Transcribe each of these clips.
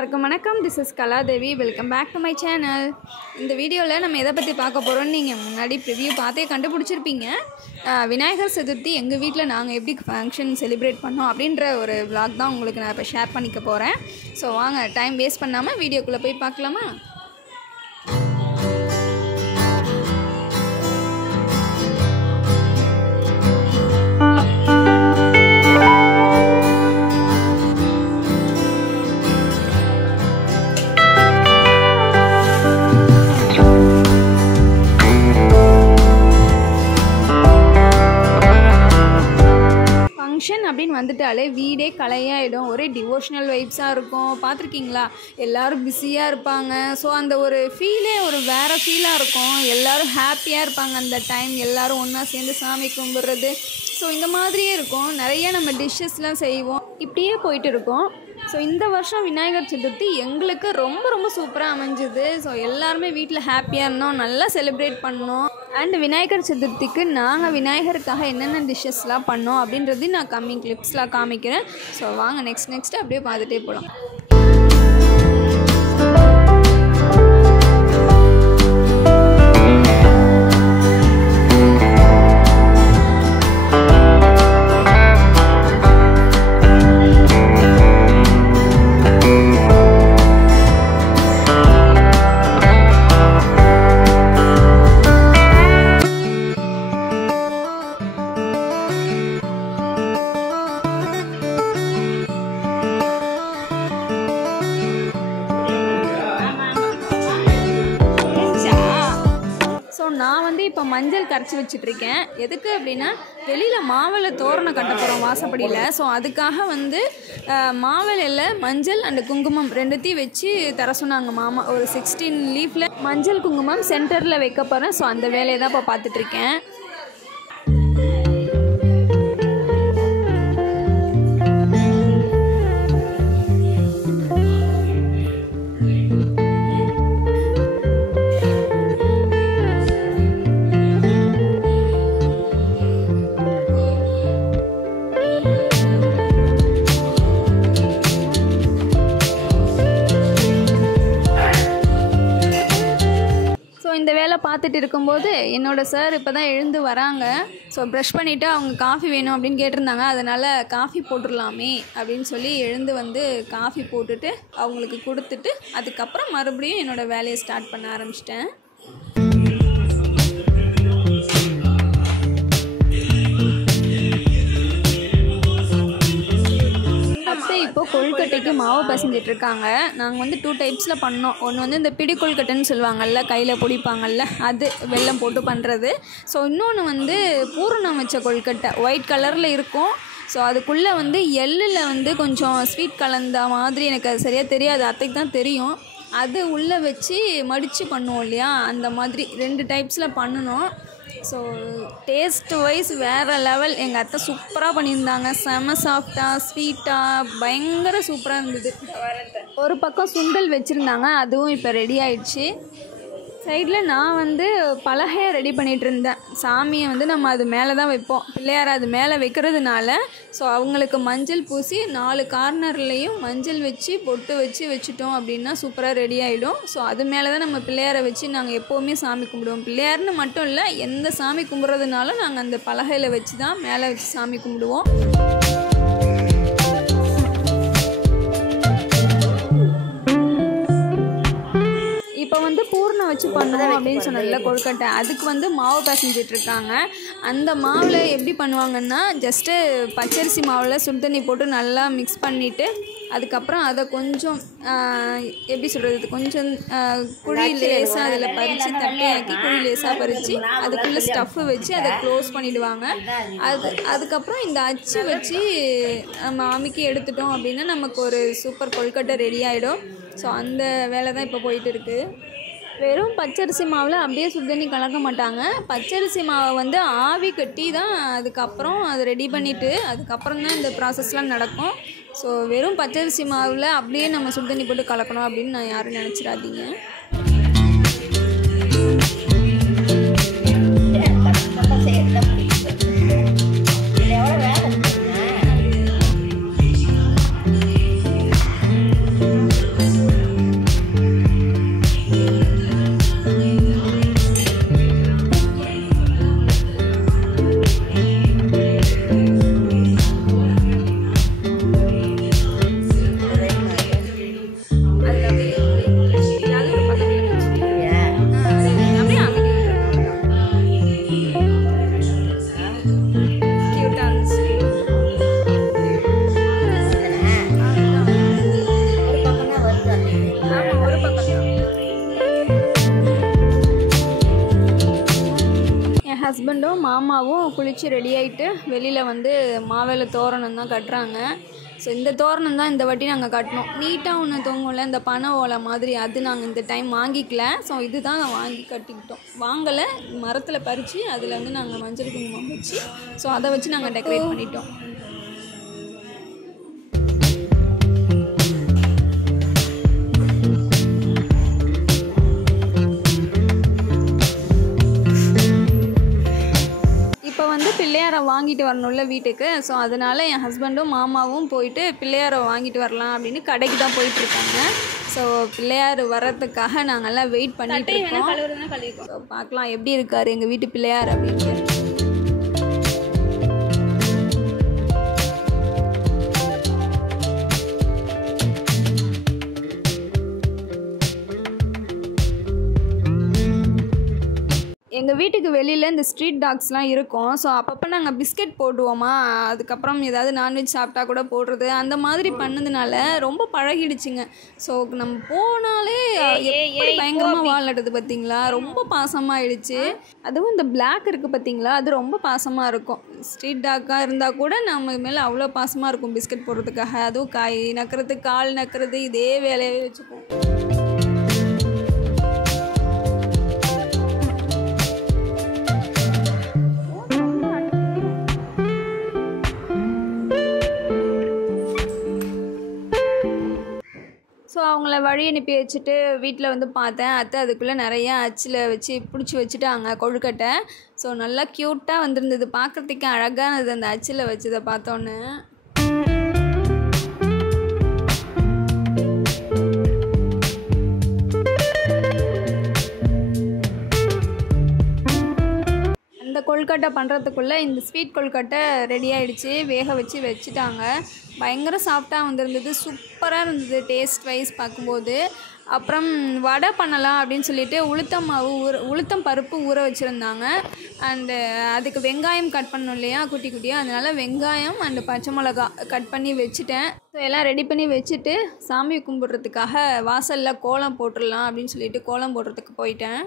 எல்லாருக்கும் வணக்கம். This is Kaladevi. Welcome back to my channel. இந்த வீடியோவில் நம்ம எதை பற்றி பார்க்க போகிறோம்னு நீங்கள் முன்னாடி ப்ரிவ்யூ பார்த்தே கண்டுபிடிச்சிருப்பீங்க. விநாயகர் சதுர்த்தி எங்கள் வீட்டில் நாங்கள் எப்படி ஃபங்க்ஷன் செலிப்ரேட் பண்ணோம் அப்படின்ற ஒரு vlog தான் உங்களுக்கு நான் இப்போ ஷேர் பண்ணிக்க போகிறேன். ஸோ வாங்க டைம் வேஸ்ட் பண்ணாமல் வீடியோக்குள்ளே போய் பார்க்கலாமா? ஃபங்க்ஷன் அப்படின்னு வந்துட்டாலே வீடே கலையாயிடும். ஒரே டிவோஷனல் வைப்ஸாக இருக்கும். பார்த்துருக்கீங்களா? எல்லோரும் பிஸியாக இருப்பாங்க. ஸோ அந்த ஒரு ஃபீலே ஒரு வேறு ஃபீலாக இருக்கும். எல்லோரும் ஹாப்பியாக இருப்பாங்க. அந்த டைம் எல்லோரும் ஒன்றா சேர்ந்து சாமி கும்பிட்றது. ஸோ இந்த மாதிரியே இருக்கும். நிறைய நம்ம டிஷ்ஷஸ்லாம் செய்வோம். இப்படியே போயிட்டு இருக்கோம். ஸோ இந்த வருஷம் விநாயகர் சதுர்த்தி எங்களுக்கு ரொம்ப ரொம்ப சூப்பராக அமைஞ்சுது. ஸோ எல்லாருமே வீட்டில் ஹாப்பியாக இருந்தோம், நல்லா செலிப்ரேட் பண்ணோம். அண்ட் விநாயகர் சதுர்த்திக்கு நாங்கள் விநாயகருக்காக என்னென்ன டிஷ்ஷஸ்லாம் பண்ணோம் அப்படின்றது நான் கம்மிங் கிளிப்ஸ்லாம் காமிக்கிறேன். ஸோ வாங்க நெக்ஸ்ட் அப்படியே பார்த்துட்டே போகலாம். நான் வந்து இப்போ மஞ்சள் கரைச்சி வச்சிட்ருக்கேன். எதுக்கு அப்படின்னா வெளியில் மாவிளை தோரணை கட்ட போகிறோம் வாசப்படியில். ஸோ அதுக்காக வந்து மாவிளையில் மஞ்சள் அண்டு குங்குமம் ரெண்டுத்தையும் வச்சு தர சொன்னாங்க மாமா. ஒரு 16 லீஃபில் மஞ்சள் குங்குமம் சென்டரில் வைக்க போகிறேன். ஸோ அந்த வேலையை தான் இப்போ பார்த்துட்ருக்கேன். இந்த வேலை பார்த்துட்டு இருக்கும்போது என்னோடய சார் இப்போ தான் எழுந்து வராங்க. ஸோ ப்ரஷ் பண்ணிவிட்டு அவங்க காஃபி வேணும் அப்படின்னு கேட்டிருந்தாங்க. அதனால் காஃபி போட்டுடலாமே அப்படின்னு சொல்லி எழுந்து வந்து காஃபி போட்டுட்டு அவங்களுக்கு கொடுத்துட்டு அதுக்கப்புறம் மறுபடியும் என்னோடய வேலையை ஸ்டார்ட் பண்ண ஆரம்பிச்சிட்டேன். இப்போ கொழுக்கட்டைக்கு மாவு பசஞ்சிட்ருக்காங்க. நாங்கள் வந்து 2 டைப்ஸில் பண்ணோம். ஒன்று வந்து இந்த பிடி கொழுக்கட்டைன்னு சொல்லுவாங்கள்ல, கையில் பிடிப்பாங்கள்ல, அது வெல்லம் போட்டு பண்ணுறது. ஸோ இன்னொன்று வந்து பூரணம் வச்ச கொழுக்கட்டை ஒயிட் கலரில் இருக்கும். ஸோ அதுக்குள்ளே வந்து எள்ளில் வந்து கொஞ்சம் ஸ்வீட் கலந்த மாதிரி, எனக்கு அது சரியாக தெரியாது, அத்தைக்கு தான் தெரியும். அது உள்ளே வச்சு மடித்து பண்ணுவோம் இல்லையா, அந்த மாதிரி 2 டைப்ஸில் பண்ணணும். ஸோ டேஸ்ட் வைஸ் வேறு லெவல். எங்கள் அத்தை சூப்பராக பண்ணியிருந்தாங்க. செம சாஃப்டாக ஸ்வீட்டாக பயங்கர சூப்பராக இருந்தது. ஒரு பக்கம் சுண்டல் வச்சுருந்தாங்க, அதுவும் இப்போ ரெடி ஆயிடுச்சு. சைடில் நான் வந்து பலகையை ரெடி பண்ணிகிட்டு இருந்தேன். சாமியை வந்து நம்ம அது மேலே தான் வைப்போம். பிள்ளையார் அது மேலே வைக்கிறதுனால ஸோ அவங்களுக்கு மஞ்சள் பூசி 4 கார்னர்லேயும் மஞ்சள் வச்சு பொட்டு வச்சு வச்சுட்டோம் அப்படின்னா சூப்பராக ரெடி ஆகிடும். ஸோ அது மேலே தான் நம்ம பிள்ளையாரை வச்சு நாங்கள் எப்போவுமே சாமி கும்பிடுவோம். பிள்ளையார்னு மட்டும் இல்லை, எந்த சாமி கும்பிட்றதுனாலும் நாங்கள் அந்த பலகையில் வச்சு தான் மேலே வச்சு சாமி கும்பிடுவோம். இப்போ வந்து பூர்ணம் வச்சு பண்ணுவோம் அப்படின்னு சொன்னதில்ல கொழுக்கட்டை, அதுக்கு வந்து மாவு பிசைஞ்சிட்ருக்காங்க. அந்த மாவில் எப்படி பண்ணுவாங்கன்னா, ஜஸ்ட்டு பச்சரிசி மாவில் சுடு தண்ணி போட்டு நல்லா மிக்ஸ் பண்ணிவிட்டு அதுக்கப்புறம் அதை கொஞ்சம் எப்படி சொல்கிறது, கொஞ்சம் குழி லேசாக அதில் பறித்து தட்டையாக்கி குழி லேசாக பறித்து அதுக்குள்ளே ஸ்டஃப்பு வச்சு அதை க்ளோஸ் பண்ணிவிடுவாங்க. அதுக்கப்புறம் இந்த அச்சு வச்சு நம்ம அமுக்கி எடுத்துட்டோம் அப்படின்னா நமக்கு ஒரு சூப்பர் கொழுக்கட்டை ரெடி ஆகிடும். ஸோ அந்த வேலை தான் இப்போ போயிட்டு இருக்குது. வெறும் பச்சரிசி மாவில் அப்படியே சுடுதண்ணி கலக்க மாட்டாங்க. பச்சரிசி மாவை வந்து ஆவி கட்டி தான் அதுக்கப்புறம் அதை ரெடி பண்ணிவிட்டு அதுக்கப்புறம் தான் இந்த ப்ராசஸ்லாம் நடக்கும். ஸோ வெறும் பச்சரிசி மாவில் அப்படியே நம்ம சுடுதண்ணி போட்டு கலக்கணும் அப்படின்னு நான் யாரும் நினச்சிடாதீங்க. ஹஸ்பண்டும் மாமாவும் குளித்து ரெடி ஆகிட்டு வெளியில் வந்து மாவேல தோரணம் தான் கட்டுறாங்க. ஸோ இந்த தோரணம் தான் இந்த வாட்டி நாங்கள் கட்டினோம். நீட்டாக ஒன்று தொங்கும்ல இந்த பனை ஓலை மாதிரி, அது நாங்கள் இந்த டைம் வாங்கிக்கல. ஸோ இது தான் வாங்கி கட்டிக்கிட்டோம். வாங்கலை, மரத்தில் பறித்து அதில் வந்து நாங்கள் மஞ்சள் குங்குமம் வச்சு ஸோ அதை வச்சு நாங்கள் டெக்கரேட் பண்ணிட்டோம். பிள்ளையாரை வாங்கிட்டு வரணும்ல வீட்டுக்கு. ஸோ அதனால் என் ஹஸ்பண்டும் மாமாவும் போயிட்டு பிள்ளையாரை வாங்கிட்டு வரலாம் அப்படின்னு கடைக்கு தான் போயிட்டுருக்காங்க. ஸோ பிள்ளையார் வர்றதுக்காக நாங்கள்லாம் வெயிட் பண்ணிட்டு இருக்கோம். ஸோ பார்க்கலாம் எப்படி இருக்கார் எங்கள் வீட்டு பிள்ளையார் அப்படின்ட்டு. எங்கள் வீட்டுக்கு வெளியில் இந்த ஸ்ட்ரீட் டாக்ஸ்லாம் இருக்கும். ஸோ அப்பப்போ நாங்கள் பிஸ்கெட் போடுவோமா, அதுக்கப்புறம் ஏதாவது நான்வெஜ் சாப்பிட்டா கூட போடுறது, அந்த மாதிரி பண்ணதுனால ரொம்ப பழகிடுச்சுங்க. ஸோ நம்ம போனாலே எப்படி பயங்கரமாக வாழடுது பார்த்தீங்களா, ரொம்ப பாசமாகிடுச்சு. அதுவும் இந்த பிளாக் இருக்குது பார்த்தீங்களா, அது ரொம்ப பாசமாக இருக்கும். ஸ்ட்ரீட் டாக்காக இருந்தால் கூட நம்ம மேலே அவ்வளோ பாசமாக இருக்கும் பிஸ்கெட் போடுறதுக்காக. அதுவும் காய் நக்கிறது, கால் நக்கிறது, இதே வேலையாகவே வச்சுப்போம். ஸோ அவங்கள வழி அனுப்பி வச்சுட்டு வீட்டில் வந்து பார்த்தேன். அதுக்குள்ளே நிறையா அச்சில் வச்சு பிடிச்சி வச்சுட்டாங்க கொழுக்கட்டை. ஸோ நல்லா க்யூட்டாக வந்துருந்தது, பார்க்குறதுக்கு அழகானது அந்த அச்சில் வச்சதை பார்த்தோன்னே. அந்த கொழுக்கட்டை பண்ணுறதுக்குள்ளே இந்த ஸ்வீட் கொழுக்கட்டை ரெடி ஆகிடுச்சு. வேக வச்சு வச்சுட்டாங்க. பயங்கர சாஃப்டாக வந்திருந்தது, சூப்பராக இருந்தது டேஸ்ட் வைஸ் பார்க்கும்போது. அப்புறம் வடை பண்ணலாம் அப்படின்னு சொல்லிட்டு உளுத்தம் பருப்பு ஊற வச்சுருந்தாங்க. அண்டு அதுக்கு வெங்காயம் கட் பண்ணணும் இல்லையா குட்டி குட்டியாக, அதனால் வெங்காயம் அண்டு பச்சை மிளகா கட் பண்ணி வச்சுட்டேன். ஸோ எல்லாம் ரெடி பண்ணி வச்சுட்டு சாமி கும்பிட்றதுக்காக வாசலில் கோலம் போட்டுடலாம் அப்படின்னு சொல்லிட்டு கோலம் போடுறதுக்கு போயிட்டேன்.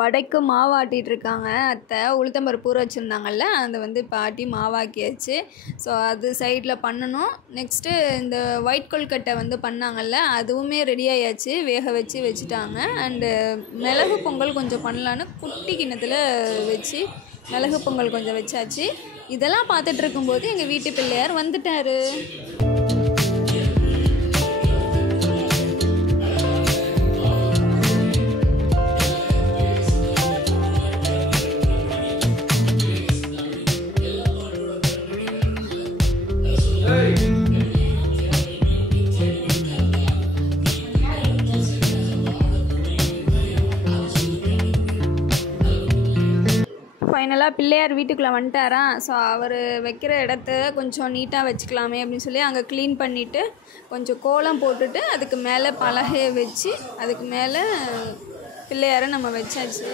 வடைக்கு மாவு ஆட்டிகிட்ருக்காங்க அத்தை. உளுத்தம்பருப்பு ஊற வச்சுருந்தாங்கல்ல, அதை வந்து இப்போ ஆட்டி மாவாக்கியாச்சு. ஸோ அது சைடில் பண்ணணும். நெக்ஸ்ட்டு இந்த ஒயிட் கொழுக்கட்டை வந்து பண்ணாங்கல்ல, அதுவுமே ரெடி ஆயாச்சு, வேக வச்சு வச்சுட்டாங்க. அண்டு மிளகு பொங்கல் கொஞ்சம் பண்ணலான்னு குட்டி கிண்ணத்தில் வச்சு மிளகு பொங்கல் கொஞ்சம் வச்சாச்சு. இதெல்லாம் பார்த்துட்டு இருக்கும்போது எங்கள் வீட்டு பிள்ளையார் வந்துட்டார். ஃபைனலாக பிள்ளையார் வீட்டுக்குள்ளே வந்துட்டாரா. ஸோ அவர் வைக்கிற இடத்த கொஞ்சம் நீட்டாக வச்சுக்கலாமே அப்படின்னு சொல்லி அங்கே க்ளீன் பண்ணிவிட்டு கொஞ்சம் கோலம் போட்டுட்டு அதுக்கு மேலே பலகையை வச்சு அதுக்கு மேலே பிள்ளையாரை நம்ம வச்சாச்சு.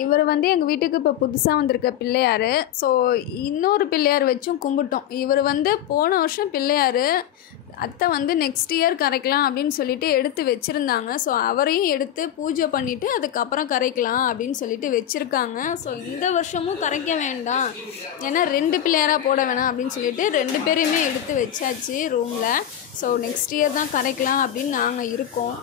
இவர் வந்து எங்கள் வீட்டுக்கு இப்போ புதுசாக வந்திருக்க பிள்ளையார். ஸோ இன்னொரு பிள்ளையார் வச்சும் கும்பிட்டோம். இவர் வந்து போன வருஷம் பிள்ளையார் அத்தை வந்து நெக்ஸ்ட் இயர் கரைக்கலாம் அப்படின்னு சொல்லிட்டு எடுத்து வச்சுருந்தாங்க. ஸோ அவரையும் எடுத்து பூஜை பண்ணிவிட்டு அதுக்கப்புறம் கரைக்கலாம் அப்படின்னு சொல்லிட்டு வச்சுருக்காங்க. ஸோ இந்த வருஷமும் கரைக்க வேண்டாம், ஏன்னா 2 பிள்ளையாராக போட வேணாம் அப்படின்னு சொல்லிட்டு 2 பேரையுமே எடுத்து வச்சாச்சு ரூமில். ஸோ நெக்ஸ்ட் இயர் தான் கரைக்கலாம் அப்படின்னு நாங்கள் இருக்கோம்.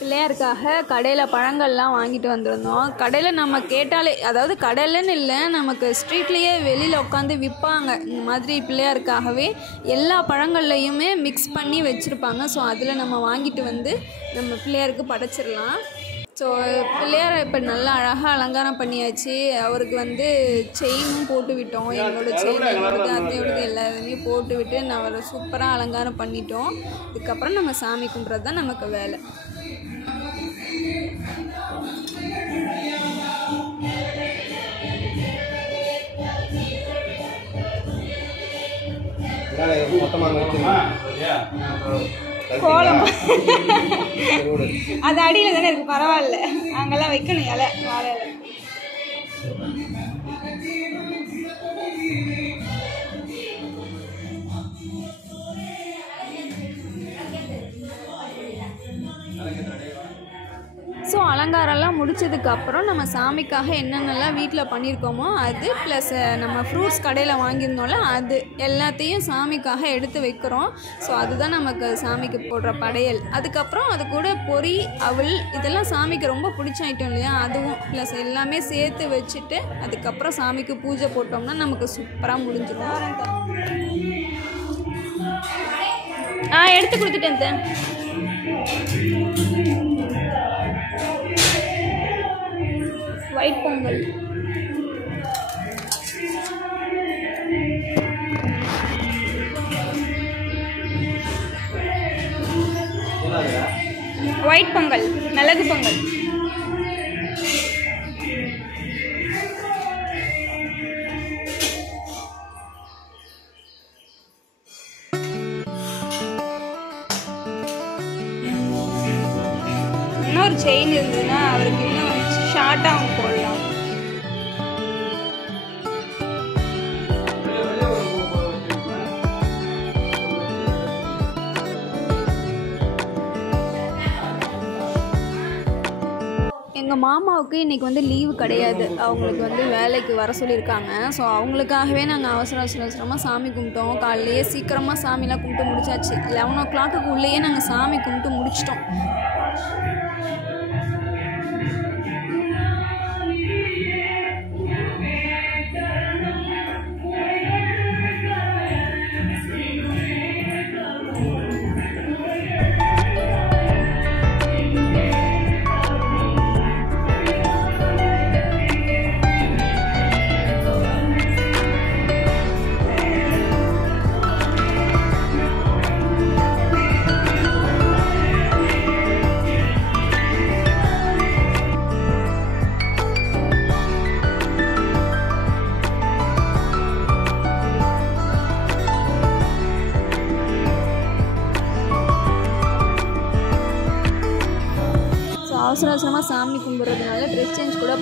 பிள்ளையாருக்காக கடையில் பழங்கள்லாம் வாங்கிட்டு வந்திருந்தோம். கடையில் நம்ம கேட்டாலே, அதாவது கடையிலன்னு இல்லை, நமக்கு ஸ்ட்ரீட்லேயே வெளியில் உட்காந்து விற்பாங்க இந்த மாதிரி பிள்ளையாருக்காகவே எல்லா பழங்கள்லையுமே மிக்ஸ் பண்ணி வச்சுருப்பாங்க. ஸோ அதில் நம்ம வாங்கிட்டு வந்து நம்ம பிள்ளையாருக்கு படைச்சிடலாம். ஸோ பிள்ளையாரை இப்போ நல்லா அழகாக அலங்காரம் பண்ணியாச்சு. அவருக்கு வந்து செயினும் போட்டு விட்டோம். என்னோடய செயின், என்னோடது, அத்தையோடது எல்லாருமே போட்டு விட்டு அவரை சூப்பராக அலங்காரம் பண்ணிட்டோம். இதுக்கப்புறம் நம்ம சாமி கும்பிட்றது தான் நமக்கு வேலை. கோலம் அது அடியில் தானே இருக்கு, பரவாயில்ல, அங்கெல்லாம் வைக்கணும் இலை, வாழை இலை. ஸோ அலங்காரம்லாம் முடித்ததுக்கப்புறம் நம்ம சாமிக்காக என்னென்னலாம் வீட்டில் பண்ணியிருக்கோமோ அது ப்ளஸ் நம்ம ஃப்ரூட்ஸ் கடையில் வாங்கியிருந்தோம்ல அது எல்லாத்தையும் சாமிக்காக எடுத்து வைக்கிறோம். ஸோ அதுதான் நமக்கு சாமிக்கு போடுற படையல். அதுக்கப்புறம் அது கூட பொரி, அவல் இதெல்லாம் சாமிக்கு ரொம்ப பிடிச்ச ஐட்டம் இல்லையா, அதுவும் ப்ளஸ் எல்லாமே சேர்த்து வச்சுட்டு அதுக்கப்புறம் சாமிக்கு பூஜை போட்டோம்னா நமக்கு சூப்பராக முடிஞ்சிடும். எடுத்து கொடுத்துட்டேன். ஒயிட் பொங்கல், ஒயிட் பொங்கல், மிளகு பொங்கல். இன்னொரு செயின் இருந்ததுன்னா அவருக்கு இன்னும் ஷார்ட்டாகவும் போடலாம். எங்கள் மாமாவுக்கு இன்றைக்கி வந்து லீவு கிடையாது, அவங்களுக்கு வந்து வேலைக்கு வர சொல்லியிருக்காங்க. ஸோ அவங்களுக்காகவே நாங்கள் அவசரமாக சாமி கும்பிட்டோம். காலையிலேயே சீக்கிரமாக சாமிலாம் கும்பிட்டு முடிச்சாச்சு. 11 o'clock உள்ளேயே நாங்கள் சாமி கும்பிட்டு முடிச்சிட்டோம். அவசரமாக சாமி கும்பிட்றதுனால ட்ரெஸ் சேஞ்ச் கூட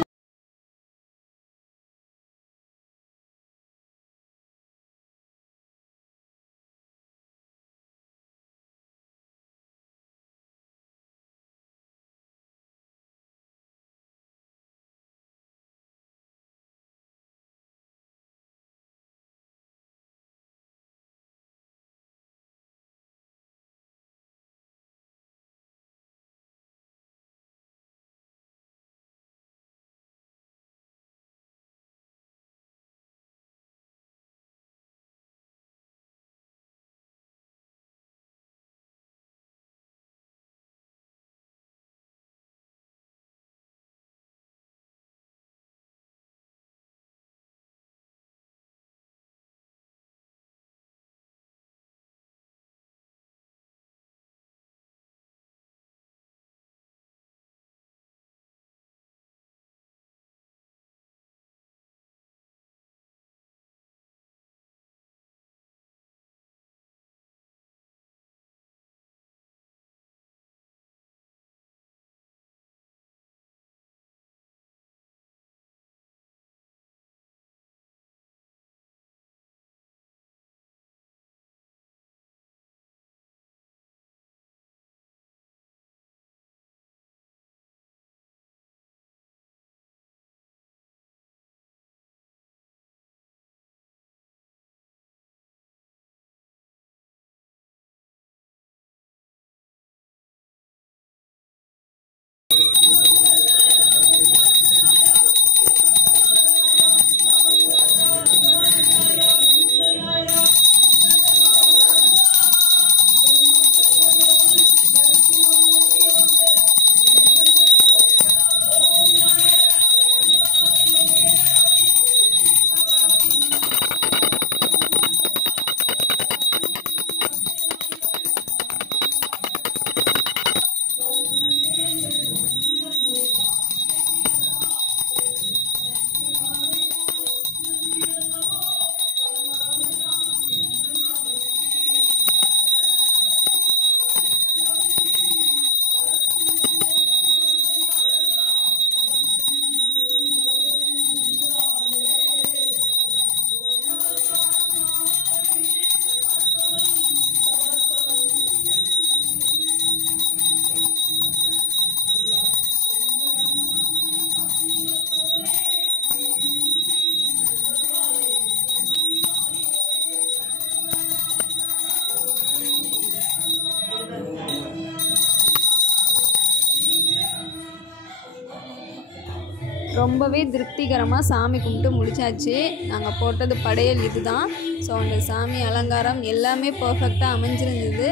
ரொம்பவே திருப்திகரமாக சாமி கும்பிட்டு முடிச்சாச்சு. நாங்கள் போட்டது படையல் இது தான். ஸோ அந்த சாமி அலங்காரம் எல்லாமே பர்ஃபெக்டாக அமைஞ்சிருந்தது.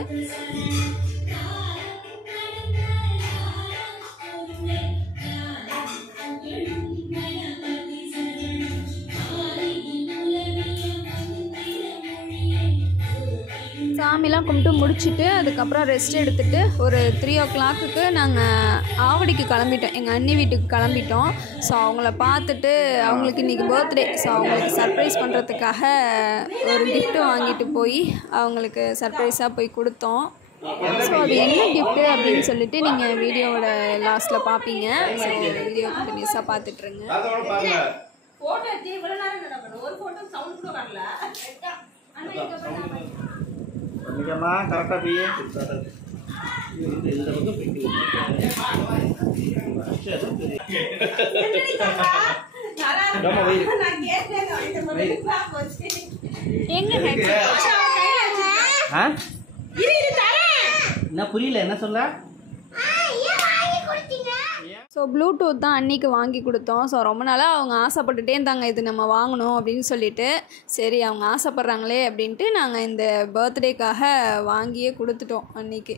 சாமிலாம் கும்பிட்டு முடிச்சுட்டு அதுக்கப்புறம் ரெஸ்ட் எடுத்துகிட்டு ஒரு 3 o'clock நாங்கள் ஆவடிக்கு கிளம்பிட்டோம். எங்கள் அண்ணி வீட்டுக்கு கிளம்பிட்டோம். ஸோ அவங்கள பார்த்துட்டு அவங்களுக்கு இன்றைக்கி பர்த்டே. ஸோ அவங்களுக்கு சர்ப்ரைஸ் பண்ணுறதுக்காக ஒரு கிஃப்ட்டு வாங்கிட்டு போய் அவங்களுக்கு சர்ப்ரைஸாக போய் கொடுத்தோம். ஸோ அது என்ன கிஃப்ட்டு அப்படின்னு சொல்லிட்டு நீங்கள் வீடியோவோட லாஸ்ட்டில் பார்ப்பீங்க. ஸோ வீடியோ கண்டினியூஸாக பார்த்துட்ருங்க. நிஜமா கரெக்டாக போய் என்ன புரியல, என்ன சொல்ல? ஸோ ப்ளூடூத் தான் அன்றைக்கி வாங்கி கொடுத்தோம். ஸோ ரொம்ப நாளாக அவங்க ஆசைப்பட்டுட்டே இருந்தாங்க இது நம்ம வாங்கணும் அப்படின்னு சொல்லிட்டு. சரி அவங்க ஆசைப்பட்றாங்களே அப்படின்ட்டு நாங்கள் இந்த பர்த்டேக்காக வாங்கியே கொடுத்துட்டோம் அன்றைக்கி.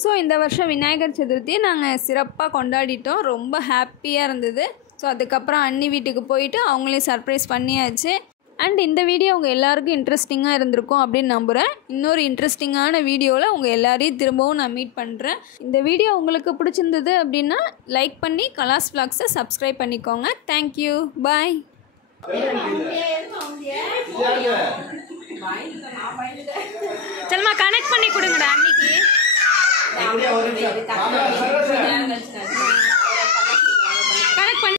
ஸோ இந்த வருஷம் விநாயகர் சதுர்த்தியை நாங்கள் சிறப்பாக கொண்டாடிட்டோம். ரொம்ப ஹாப்பியாக இருந்தது. ஸோ அதுக்கப்புறம் அண்ணி வீட்டுக்கு போயிட்டு அவங்களையும் சர்ப்ரைஸ் பண்ணியாச்சு. அண்ட் இந்த வீடியோ உங்கள் எல்லாருக்கும் இன்ட்ரெஸ்டிங்காக இருந்திருக்கும் அப்படின்னு நம்புகிறேன். இன்னொரு இன்ட்ரெஸ்டிங்கான வீடியோவில் உங்கள் எல்லாரையும் திரும்பவும் நான் மீட் பண்ணுறேன். இந்த வீடியோ உங்களுக்கு பிடிச்சிருந்தது அப்படின்னா லைக் பண்ணி கலாஸ் vlogsஸை சப்ஸ்கிரைப் பண்ணிக்கோங்க. தேங்க்யூ, பாய். चल मां खाना